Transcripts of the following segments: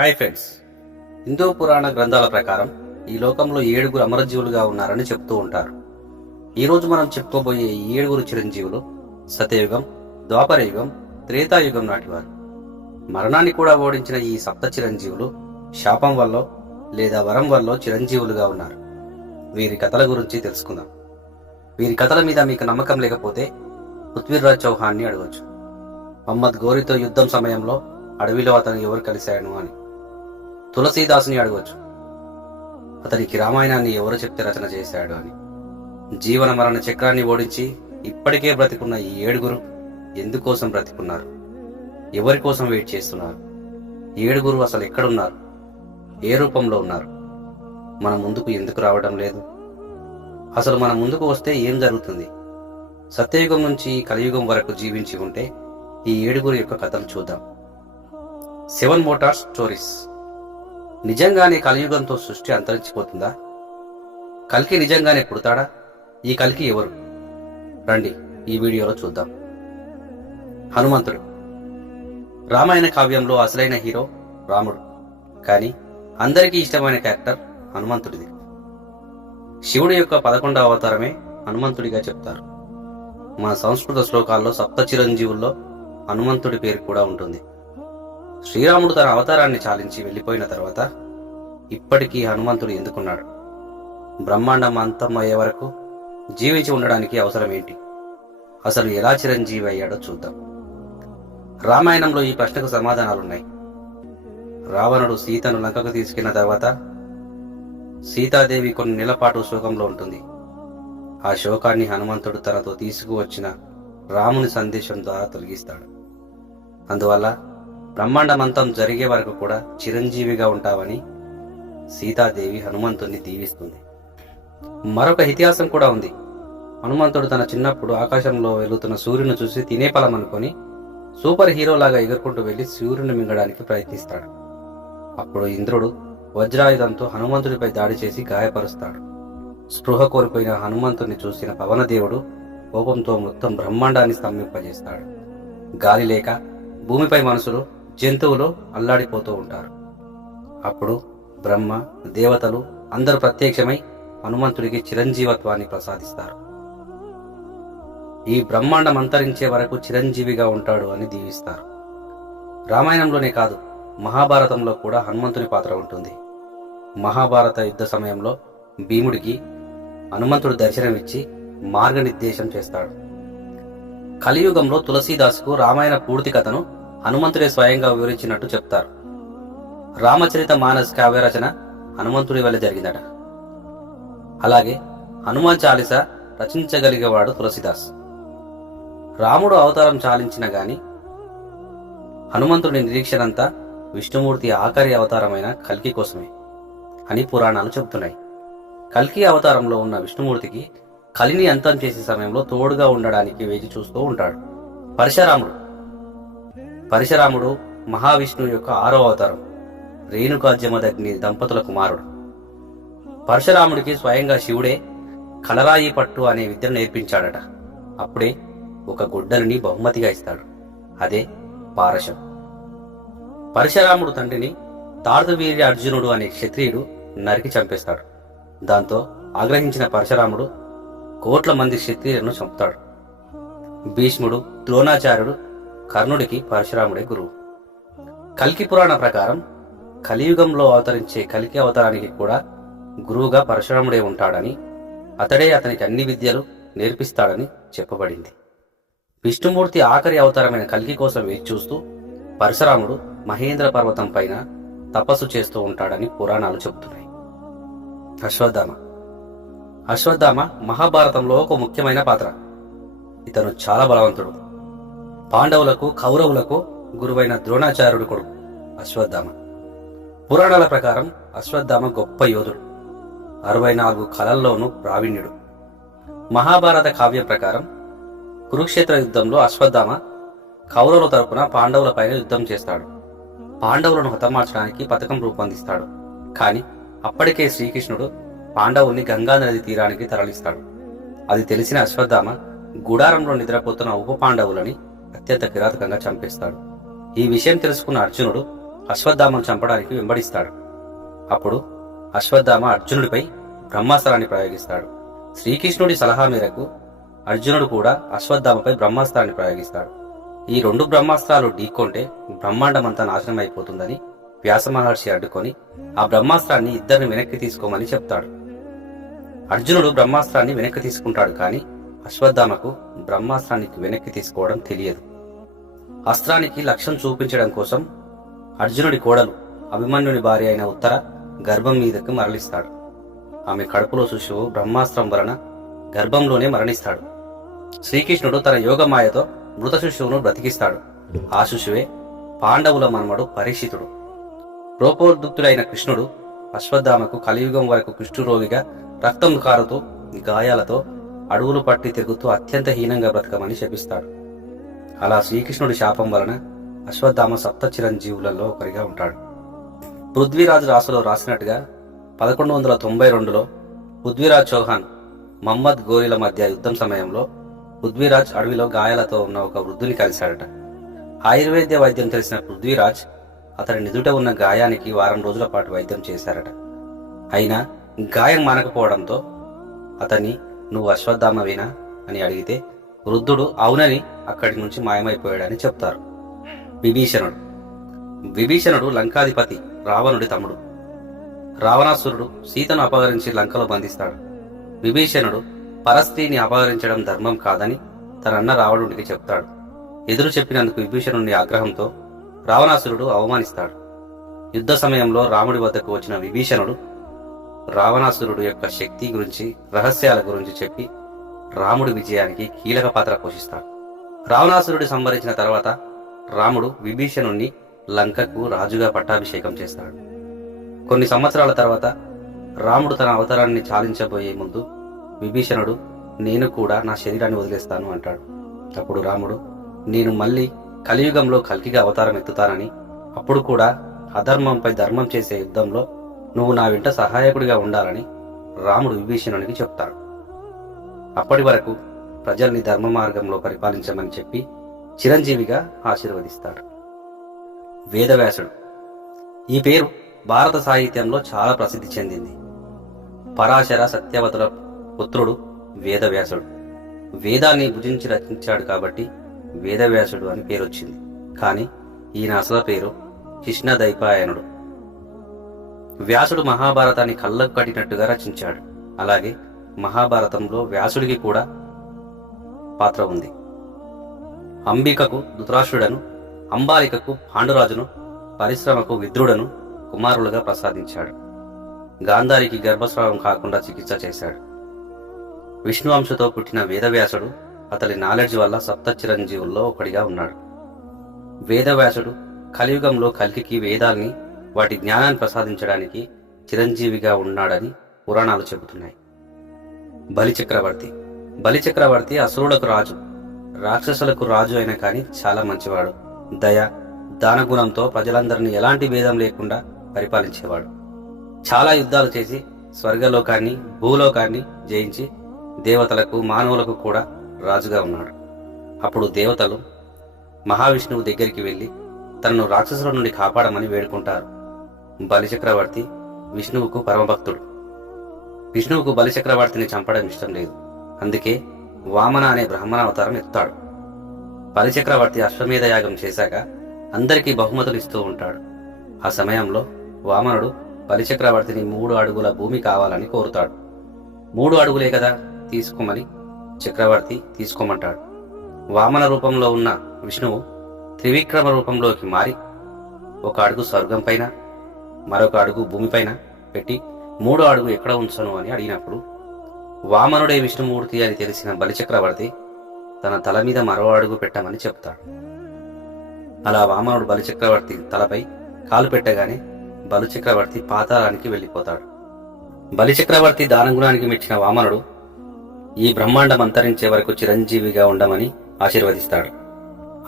Hi friends, Hindu పురాణ గ్రంథాల ప్రకారం ఈ లోకంలో 7 అమరజీవులుగా ఉన్నారని చెప్తూ ఉంటారు. ఈ రోజు మనం చెప్పుకోబోయే ఈ 7 చిరంజీవులు సత్యయుగం, ద్వాపరయుగం, త్రేతాయుగం నాటివారు. మరణాన్ని కూడా ఓడించిన ఈ సప్త చిరంజీవులు శాపం వల్ల లేదా వరం వల్ల చిరంజీవులుగా ఉన్నారు. వీరి కథల గురించి తెలుసుకుందాం. వీరి కథల మీద మీకు నమ్మకం లేకపోతే పృథ్వీరాజ్ చౌహాన్ని అడగొచ్చు. మహమ్మద్ గోరితో యుద్ధం సమయంలో అడవిలో అతను ఎవరు కలిశాను అని. తులసీదాసుని అడగవచ్చు, అతనికి రామాయణాన్ని ఎవరు చెప్తే రచన చేశాడు అని. జీవన మరణ చక్రాన్ని ఓడించి ఇప్పటికే బ్రతికున్న ఈ 7 ఎందుకోసం బ్రతికున్నారు, ఎవరి కోసం వెయిట్ చేస్తున్నారు, 7 అసలు ఎక్కడున్నారు, ఏ రూపంలో ఉన్నారు, మన ముందుకు ఎందుకు రావడం లేదు, అసలు మన ముందుకు వస్తే ఏం జరుగుతుంది. సత్యయుగం నుంచి కలియుగం వరకు జీవించి ఉంటే ఈ 7 యొక్క కథలు చూద్దాం. 7 మోటార్ స్టోరీస్. నిజంగానే కలియుగంతో సృష్టి అంతరించిపోతుందా? కల్కి నిజంగానే పుడతాడా? ఈ కల్కి ఎవరు? రండి ఈ వీడియోలో చూద్దాం. హనుమంతుడు. రామాయణ కావ్యంలో అసలైన హీరో రాముడు, కానీ అందరికీ ఇష్టమైన క్యారెక్టర్ హనుమంతుడిది. శివుడి యొక్క 11వ అవతారమే హనుమంతుడిగా చెప్తారు. మన సంస్కృత శ్లోకాల్లో సప్త చిరంజీవుల్లో హనుమంతుడి పేరు కూడా ఉంటుంది. శ్రీరాముడు తన అవతారాన్ని చాలించి వెళ్లిపోయిన తర్వాత ఇప్పటికీ హనుమంతుడు ఎందుకున్నాడు? బ్రహ్మాండం అంతం అయ్యే వరకు జీవించి ఉండడానికి అవసరం ఏంటి? అసలు ఎలా చిరంజీవి అయ్యాడో చూద్దాం. రామాయణంలో ఈ ప్రశ్నకు సమాధానాలున్నాయి. రావణుడు సీతను లంకకు తీసుకెళ్లిన తర్వాత సీతాదేవి కొన్ని నెలల పాటు శోకంలో ఉంటుంది. ఆ శోకాన్ని హనుమంతుడు తనతో తీసుకువచ్చిన రాముని సందేశం ద్వారా తొలగిస్తాడు. అందువల్ల బ్రహ్మాండమంతం జరిగే వరకు కూడా చిరంజీవిగా ఉంటావని సీతాదేవి హనుమంతుడిని దీవిస్తుంది. మరొక ఇతిహాసం కూడా ఉంది. హనుమంతుడు తన చిన్నప్పుడు ఆకాశంలో వెలుగుతున్న సూర్యుని చూసి తినే ఫలం అనుకొని సూపర్ హీరోలాగా ఎగురుకుంటూ వెళ్లి సూర్యుని మింగడానికి ప్రయత్నిస్తాడు. అప్పుడు ఇంద్రుడు వజ్రాయుధంతో హనుమంతుడిపై దాడి చేసి గాయపరుస్తాడు. స్పృహ కోల్పోయిన హనుమంతుడిని చూసిన పవనదేవుడు కోపంతో మొత్తం బ్రహ్మాండాన్ని స్తంభింపజేస్తాడు. గాలి లేక భూమిపై మనుషులు, జంతువులు అల్లాడిపోతూ ఉంటారు. అప్పుడు బ్రహ్మ, దేవతలు అందరూ ప్రత్యక్షమై హనుమంతుడికి చిరంజీవత్వాన్ని ప్రసాదిస్తారు. ఈ బ్రహ్మాండం అంతరించే వరకు చిరంజీవిగా ఉంటాడు అని దీవిస్తారు. రామాయణంలోనే కాదు, మహాభారతంలో కూడా హనుమంతుని పాత్ర ఉంటుంది. మహాభారత యుద్ధ సమయంలో భీముడికి హనుమంతుడు దర్శనమిచ్చి మార్గనిర్దేశం చేస్తాడు. కలియుగంలో తులసీదాసుకు రామాయణ పూర్తి కథను హనుమంతుడే స్వయంగా వివరించినట్టు చెప్తారు. రామచరిత మానస్ కావ్య రచన హనుమంతుడి వల్ల జరిగిందట. అలాగే హనుమాన్ చాలీస రచించగలిగేవాడు తులసీదాస్. రాముడు అవతారం చాలించిన గాని హనుమంతుడి నిరీక్షణంతా విష్ణుమూర్తి ఆఖరి అవతారమైన కల్కి కోసమే అని పురాణాలు చెబుతున్నాయి. కల్కి అవతారంలో ఉన్న విష్ణుమూర్తికి కలిని అంతం చేసే సమయంలో తోడుగా ఉండడానికి వేచి చూస్తూ ఉంటాడు. పరశురాముడు మహావిష్ణువు యొక్క 6వ అవతారం. రేణుకా జమదగ్ని దంపతుల కుమారుడు. పరశురాముడికి స్వయంగా శివుడే కలరాయి పట్టు అనే విద్యను నేర్పించాడట. అప్పుడే ఒక గుడ్డలిని బహుమతిగా ఇస్తాడు. అదే పారశం. పరశురాముడు తండ్రిని తార్ధవీర్య అర్జునుడు అనే క్షత్రియుడు నరికి చంపేస్తాడు. దాంతో ఆగ్రహించిన పరశురాముడు కోట్ల మంది క్షత్రియులను చంపుతాడు. భీష్ముడు, ద్రోణాచార్యుడు, కర్ణుడికి పరశురాముడే గురువు. కల్కి పురాణ ప్రకారం కలియుగంలో అవతరించే కల్కి అవతారానికి కూడా గురువుగా పరశురాముడే ఉంటాడని, అతడే అతనికి అన్ని విద్యలు నేర్పిస్తాడని చెప్పబడింది. విష్ణుమూర్తి ఆఖరి అవతారమైన కల్కి కోసం వేచి చూస్తూ పరశురాముడు మహేంద్ర పర్వతం పైన తపస్సు చేస్తూ ఉంటాడని పురాణాలు చెబుతున్నాయి. అశ్వత్థామ మహాభారతంలో ఒక ముఖ్యమైన పాత్ర. ఇతను చాలా బలవంతుడు. పాండవులకు, కౌరవులకు గురువైన ద్రోణాచార్యుడు కొడుకు అశ్వత్థామ. పురాణాల ప్రకారం అశ్వత్థామ గొప్ప యోధుడు, 64 కళల్లోనూ ప్రావీణ్యుడు. మహాభారత కావ్యం ప్రకారం కురుక్షేత్ర యుద్ధంలో అశ్వత్థామ కౌరవుల తరపున పాండవులపైన యుద్ధం చేస్తాడు. పాండవులను హతమార్చడానికి పథకం రూపొందిస్తాడు. కాని అప్పటికే శ్రీకృష్ణుడు పాండవుల్ని గంగా నది తీరానికి తరలిస్తాడు. అది తెలిసిన అశ్వత్థామ గుడారంలో నిద్రపోతున్న ఉప పాండవులని అత్యంత కిరాతకంగా చంపేస్తాడు. ఈ విషయం తెలుసుకున్న అర్జునుడు అశ్వత్థామను చంపడానికి వెంబడిస్తాడు. అప్పుడు అశ్వత్థామ అర్జునుడిపై బ్రహ్మాస్త్రాన్ని ప్రయోగిస్తాడు. శ్రీకృష్ణుడి సలహా మేరకు అర్జునుడు కూడా అశ్వత్థామపై బ్రహ్మాస్త్రాన్ని ప్రయోగిస్తాడు. ఈ 2 బ్రహ్మాస్త్రాలు ఢీకొంటే బ్రహ్మాండమంతా నాశనం అయిపోతుందని వ్యాస మహర్షి అడ్డుకొని ఆ బ్రహ్మాస్త్రాన్ని ఇద్దరిని వెనక్కి తీసుకోమని చెప్తాడు. అర్జునుడు బ్రహ్మాస్త్రాన్ని వెనక్కి తీసుకుంటాడు, కానీ అశ్వత్థామకు బ్రహ్మాస్త్రాన్ని వెనక్కి తీసుకోవడం తెలియదు. అస్త్రానికి లక్ష్యం చూపించడం కోసం అర్జునుడి కోడలు అభిమన్యుని భార్య అయిన ఉత్తర గర్భం మీదకు మరలిస్తాడు. ఆమె కడుపులో శిశువు బ్రహ్మాస్త్రం వలన గర్భంలోనే మరణిస్తాడు. శ్రీకృష్ణుడు తన యోగమాయతో మృత శిశువును బ్రతికిస్తాడు. ఆ శిశువే పాండవుల మన్మడు పరీక్షితుడు. రోపోద్యుక్తుడైన కృష్ణుడు అశ్వత్థామకు కలియుగం వరకు కుష్ఠరోగిగా రక్తం కారుతూ గాయాలతో అడవులు పట్టి తిరుగుతూ అత్యంత హీనంగా బ్రతకమని శపిస్తాడు. అలా శ్రీకృష్ణుడి శాపం వలన అశ్వత్థామ సప్త చిరంజీవులలో ఒకరిగా ఉంటాడు. పృథ్వీరాజు రాసులో రాసినట్టుగా 1192లో పృథ్వీరాజ్ చౌహాన్ మహమ్మద్ గోరీల మధ్య యుద్ధం సమయంలో పృథ్వీరాజ్ అడవిలో గాయాలతో ఉన్న ఒక వృద్ధుని కలిశాడట. ఆయుర్వేద్య వైద్యం తెలిసిన పృథ్వీరాజ్ అతని నిదుట ఉన్న గాయానికి వారం రోజుల పాటు వైద్యం చేశారట. అయినా గాయం మానకపోవడంతో అతన్ని "నువ్వు అశ్వత్థామవేనా?" అని అడిగితే వృద్ధుడు అవునని అక్కడి నుంచి మాయమైపోయాడని చెప్తారు. విభీషణుడు లంకాధిపతి రావణుడి తమ్ముడు. రావణాసురుడు సీతను అపహరించి లంకలో బంధిస్తాడు. విభీషణుడు పరస్త్రీని అపహరించడం ధర్మం కాదని తనన్న రావణుడికి చెప్తాడు. ఎదురు చెప్పినందుకు విభీషణుని ఆగ్రహంతో రావణాసురుడు అవమానిస్తాడు. యుద్ధ సమయంలో రాముడి వద్దకు వచ్చిన విభీషణుడు రావణాసురుడు యొక్క శక్తి గురించి, రహస్యాల గురించి చెప్పి రాముడి విజయానికి కీలక పాత్ర పోషిస్తాడు. రావణాసురుడి సంహరించిన తర్వాత రాముడు విభీషణుణ్ణి లంకకు రాజుగా పట్టాభిషేకం చేస్తాడు. కొన్ని సంవత్సరాల తర్వాత రాముడు తన అవతారాన్ని చాలించబోయే ముందు విభీషణుడు "నేను కూడా నా శరీరాన్ని వదిలేస్తాను" అంటాడు. అప్పుడు రాముడు "నేను మళ్ళీ కలియుగంలో కల్కిగా అవతారం ఎత్తుతానని, అప్పుడు కూడా అధర్మంపై ధర్మం చేసే యుద్ధంలో నువ్వు నా వెంట సహాయకుడిగా ఉండాలని" రాముడు విభీషణునికి చెప్తాడు. అప్పటి వరకు ప్రజల్ని ధర్మ మార్గంలో పరిపాలించమని చెప్పి చిరంజీవిగా ఆశీర్వదిస్తాడు. వేదవ్యాసుడు. ఈ పేరు భారత సాహిత్యంలో చాలా ప్రసిద్ధి చెందింది. పరాశర సత్యవతుల పుత్రుడు వేదవ్యాసుడు. వేదాన్ని భుజించి రచించాడు కాబట్టి వేదవ్యాసుడు అని పేరొచ్చింది. కానీ ఈయన అసలు పేరు కృష్ణద్వైపాయనుడు. వ్యాసుడు మహాభారతాన్ని కళ్ళకు కట్టినట్టుగా రచించాడు. అలాగే మహాభారతంలో వ్యాసుడికి కూడా పాత్ర ఉంది. అంబికకు ధృతరాష్ట్రుడను, అంబాలికకు పాండురాజును, పరిశ్రమకు విద్రుడను కుమారులుగా ప్రసాదించాడు. గాంధారికి గర్భస్రావం కాకుండా చికిత్స చేశాడు. విష్ణు అంశతో పుట్టిన వేదవ్యాసుడు అతని నాలెడ్జ్ వల్ల సప్త చిరంజీవుల్లో ఒకడిగా ఉన్నాడు. వేదవ్యాసుడు కలియుగంలో కల్కికి వేదాల్ని, వాటి జ్ఞానాన్ని ప్రసాదించడానికి చిరంజీవిగా ఉన్నాడని పురాణాలు చెబుతున్నాయి. బలిచక్రవర్తి అసురులకు రాజు, రాక్షసులకు రాజు అయినా కానీ చాలా మంచివాడు. దయ, దానగుణంతో ప్రజలందరినీ ఎలాంటి భేదం లేకుండా పరిపాలించేవాడు. చాలా యుద్ధాలు చేసి స్వర్గలోకాన్ని, భూలోకాన్ని జయించి దేవతలకు, మానవులకు కూడా రాజుగా ఉన్నాడు. అప్పుడు దేవతలు మహావిష్ణువు దగ్గరికి వెళ్లి తనను రాక్షసుల నుండి కాపాడమని వేడుకుంటారు. బలిచక్రవర్తి విష్ణువుకు పరమభక్తుడు. విష్ణువుకు బలిచక్రవర్తిని చంపడం ఇష్టం లేదు. అందుకే వామన అనే బ్రాహ్మణ అవతారం ఎత్తాడు. బలిచక్రవర్తి అశ్వమేధ యాగం చేశాక అందరికీ బహుమతులు ఇస్తూ ఉంటాడు. ఆ సమయంలో వామనుడు బలిచక్రవర్తిని 3 అడుగుల భూమి కావాలని కోరుతాడు. 3 అడుగులే కదా, తీసుకోమని చక్రవర్తి తీసుకోమంటాడు. వామన రూపంలో ఉన్న విష్ణువు త్రివిక్రమ రూపంలోకి మారి 1 అడుగు స్వర్గం పైన, మరొక అడుగు భూమిపైన పెట్టి 3వ అడుగు ఎక్కడ ఉంచను అని అడిగినప్పుడు వామనుడే విష్ణుమూర్తి అని తెలిసిన బలిచక్రవర్తి తన తల మీద మరో అడుగు పెట్టమని చెప్తాడు. అలా వామనుడు బలిచక్రవర్తి తలపై కాలు పెట్టగానే బలిచక్రవర్తి పాతాళానికి వెళ్లిపోతాడు. బలిచక్రవర్తి దానగుణానికి మెచ్చిన వామనుడు ఈ బ్రహ్మాండం అంతరించే వరకు చిరంజీవిగా ఉండమని ఆశీర్వదిస్తాడు.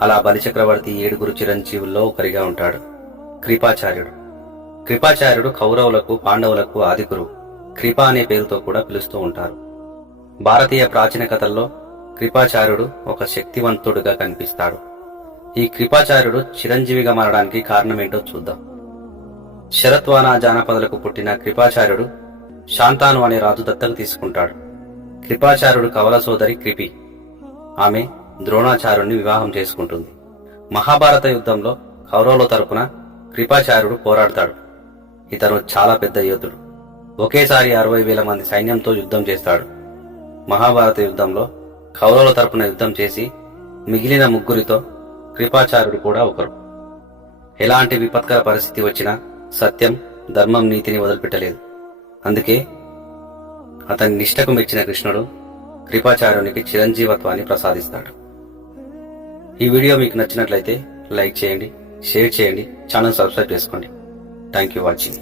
అలా బలిచక్రవర్తి 7 చిరంజీవుల్లో ఒకరిగా ఉంటాడు. కృపాచార్యుడు కౌరవులకు, పాండవులకు ఆదిగురువు. కృప అనే పేరుతో కూడా పిలుస్తూ ఉంటారు. భారతీయ ప్రాచీన కథల్లో కృపాచార్యుడు ఒక శక్తివంతుడుగా కనిపిస్తాడు. ఈ కృపాచార్యుడు చిరంజీవిగా మారడానికి కారణమేంటో చూద్దాం. శరత్వాన జానపదులకు పుట్టిన కృపాచార్యుడు శాంతాను అనే రాజు దత్తకు తీసుకుంటాడు. కృపాచార్యుడు కవల సోదరి కృపి. ఆమె ద్రోణాచార్యుడిని వివాహం చేసుకుంటుంది. మహాభారత యుద్ధంలో కౌరవుల తరపున కృపాచార్యుడు పోరాడతాడు. ఇతను చాలా పెద్ద యోధుడు. ఒకేసారి 60,000 మంది సైన్యంతో యుద్ధం చేస్తాడు. మహాభారత యుద్ధంలో కౌరవుల తరపున యుద్ధం చేసి మిగిలిన ముగ్గురితో కృపాచార్యుడు కూడా ఒకరు. ఎలాంటి విపత్కర పరిస్థితి వచ్చినా సత్యం, ధర్మం, నీతిని వదిలిపెట్టలేదు. అందుకే అతని నిష్టకు మెచ్చిన కృష్ణుడు కృపాచార్యునికి చిరంజీవత్వాన్ని ప్రసాదిస్తాడు. ఈ వీడియో మీకు నచ్చినట్లయితే లైక్ చేయండి, షేర్ చేయండి, ఛానల్ సబ్స్క్రైబ్ చేసుకోండి. Thank you watching.